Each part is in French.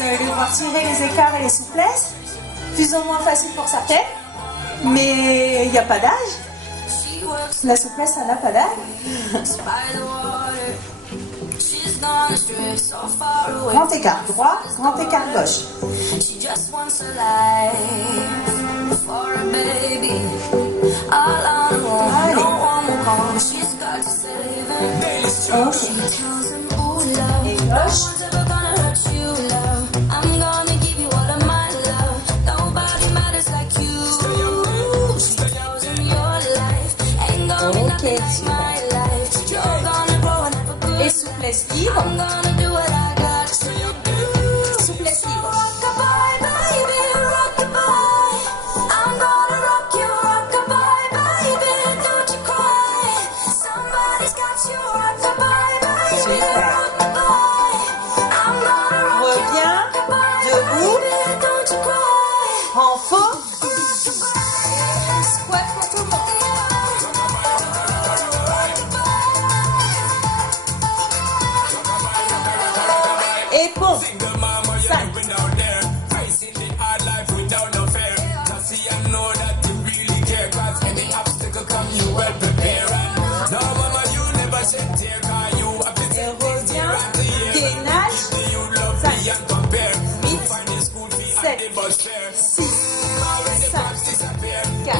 Vous allez devoir tirer les écarts et les souplesses. Plus ou moins facile pour certaines, mais il n'y a pas d'âge. La souplesse, ça n'a pas d'âge. Grand écart droit, grand écart gauche. Allez. Ok. Et gauche. Ok, super. Et souplesse libre. Souplesse libre. Super. Reviens debout. En faux. Squat pour tout le monde. Et bon, 5. Et reviens, gainage, 5, 8, 7, 6, 5, 4,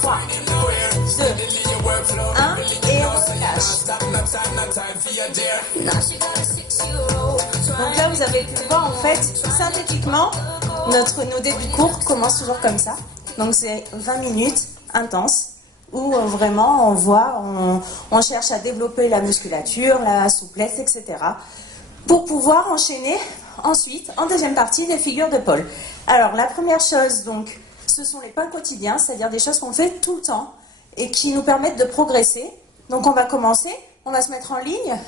3, 2, 1, et on relâche. Donc là, vous avez pu voir, en fait, synthétiquement, nos débuts courts commencent toujours comme ça. Donc c'est 20 minutes intenses où vraiment on voit, on cherche à développer la musculature, la souplesse, etc. pour pouvoir enchaîner ensuite, en deuxième partie, les figures de Paul. Alors la première chose, donc, ce sont les pas quotidiens, c'est-à-dire des choses qu'on fait tout le temps et qui nous permettent de progresser. Donc on va commencer, on va se mettre en ligne.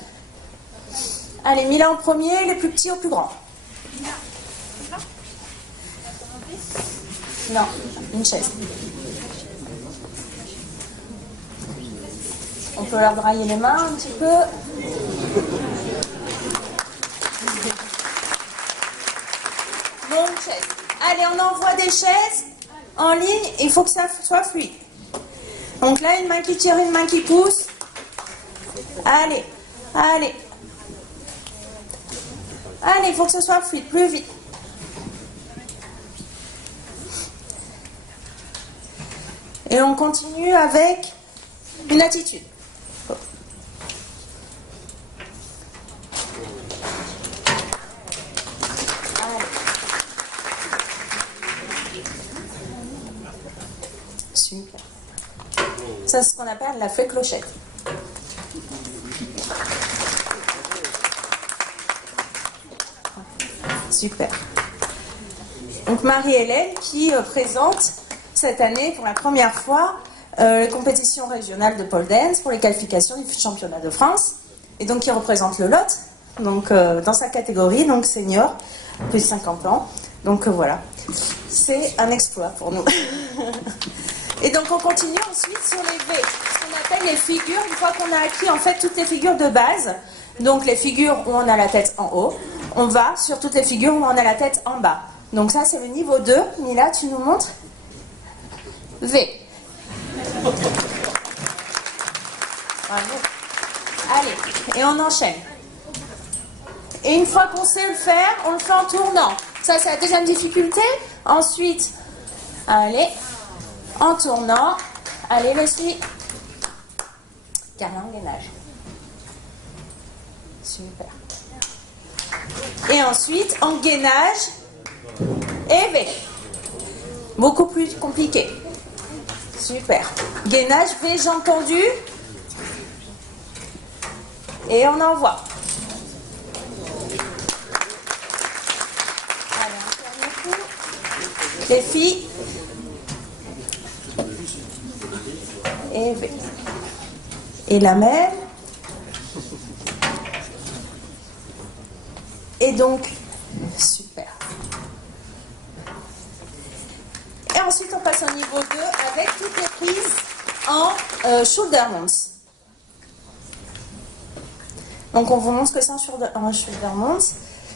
Allez, Mila en premier, les plus petits au plus grand. Non, une chaise. On peut leur brailler les mains un petit peu. Bon, une chaise. Allez, on envoie des chaises en ligne. Il faut que ça soit fluide. Donc là, une main qui tire, une main qui pousse. Allez, allez. Allez, il faut que ce soit fluide, plus vite. Et on continue avec une attitude. Super. Ça, c'est ce qu'on appelle la fée clochette. Super. Donc Marie-Hélène qui présente cette année pour la première fois les compétitions régionales de pole dance pour les qualifications du championnat de France et donc qui représente le Lot donc dans sa catégorie donc senior plus de 50 ans donc voilà, c'est un exploit pour nous. Et donc on continue ensuite sur les V, ce qu'on appelle les figures, une fois qu'on a acquis en fait toutes les figures de base, donc les figures où on a la tête en haut, on va sur toutes les figures où on a la tête en bas. Donc ça c'est le niveau 2. Mila, tu nous montres V. Bravo. Allez, et on enchaîne. Et une fois qu'on sait le faire, on le fait en tournant. Ça c'est la deuxième difficulté. Ensuite, allez, en tournant. Allez, Leslie. Carla en gainage. Super. Et ensuite, en gainage et V. Beaucoup plus compliqué. Super. Gainage, V, jambes tendues. Et on envoie. Allez, un dernier coup. Les filles. Et V. Et la même. Et donc, super. Et ensuite, on passe au niveau 2 avec toutes les prises en shoulder mounts. Donc, on vous montre ce que c'est un shoulder mounts.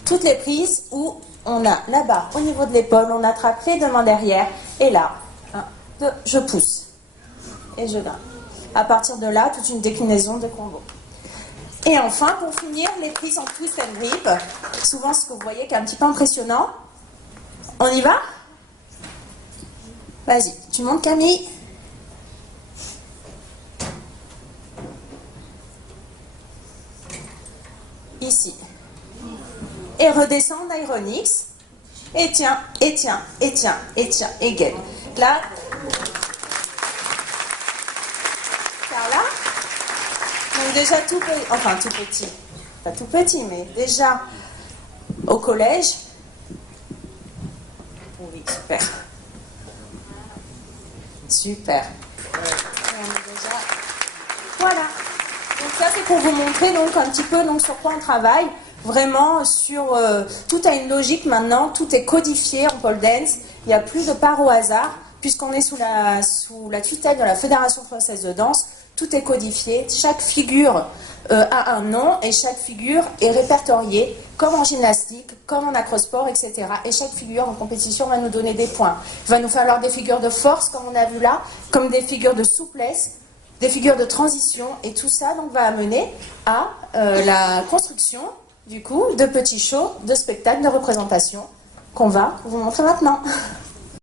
toutes les prises où on a là-bas, au niveau de l'épaule, on attrape les deux mains derrière, et là, 1, 2, je pousse, et je grimpe. À partir de là, toute une déclinaison de combo. Et enfin, pour finir, les prises en twist and grip, souvent ce que vous voyez qui est un petit peu impressionnant. On y va? Vas-y, tu montes Camille. Ici. Et redescends en Aeronix. Et tiens, et tiens, et tiens, et tiens, et gaine. Là, Carla, donc déjà tout petit, enfin tout petit, pas tout petit, mais déjà au collège. Oui, super. Super. Et on est déjà... Voilà. Donc ça c'est pour vous montrer donc un petit peu donc sur quoi on travaille. Vraiment sur tout a une logique maintenant, tout est codifié en pole dance. Il n'y a plus de part au hasard puisqu'on est sous la tutelle de la Fédération française de danse. Tout est codifié. Chaque figure a un nom et chaque figure est répertoriée comme en gymnastique, comme en acrosport, etc. Et chaque figure en compétition va nous donner des points. Il va nous falloir des figures de force comme on a vu là, comme des figures de souplesse, des figures de transition et tout ça donc va amener à la construction du coup de petits shows, de spectacles, de représentations qu'on va vous montrer maintenant.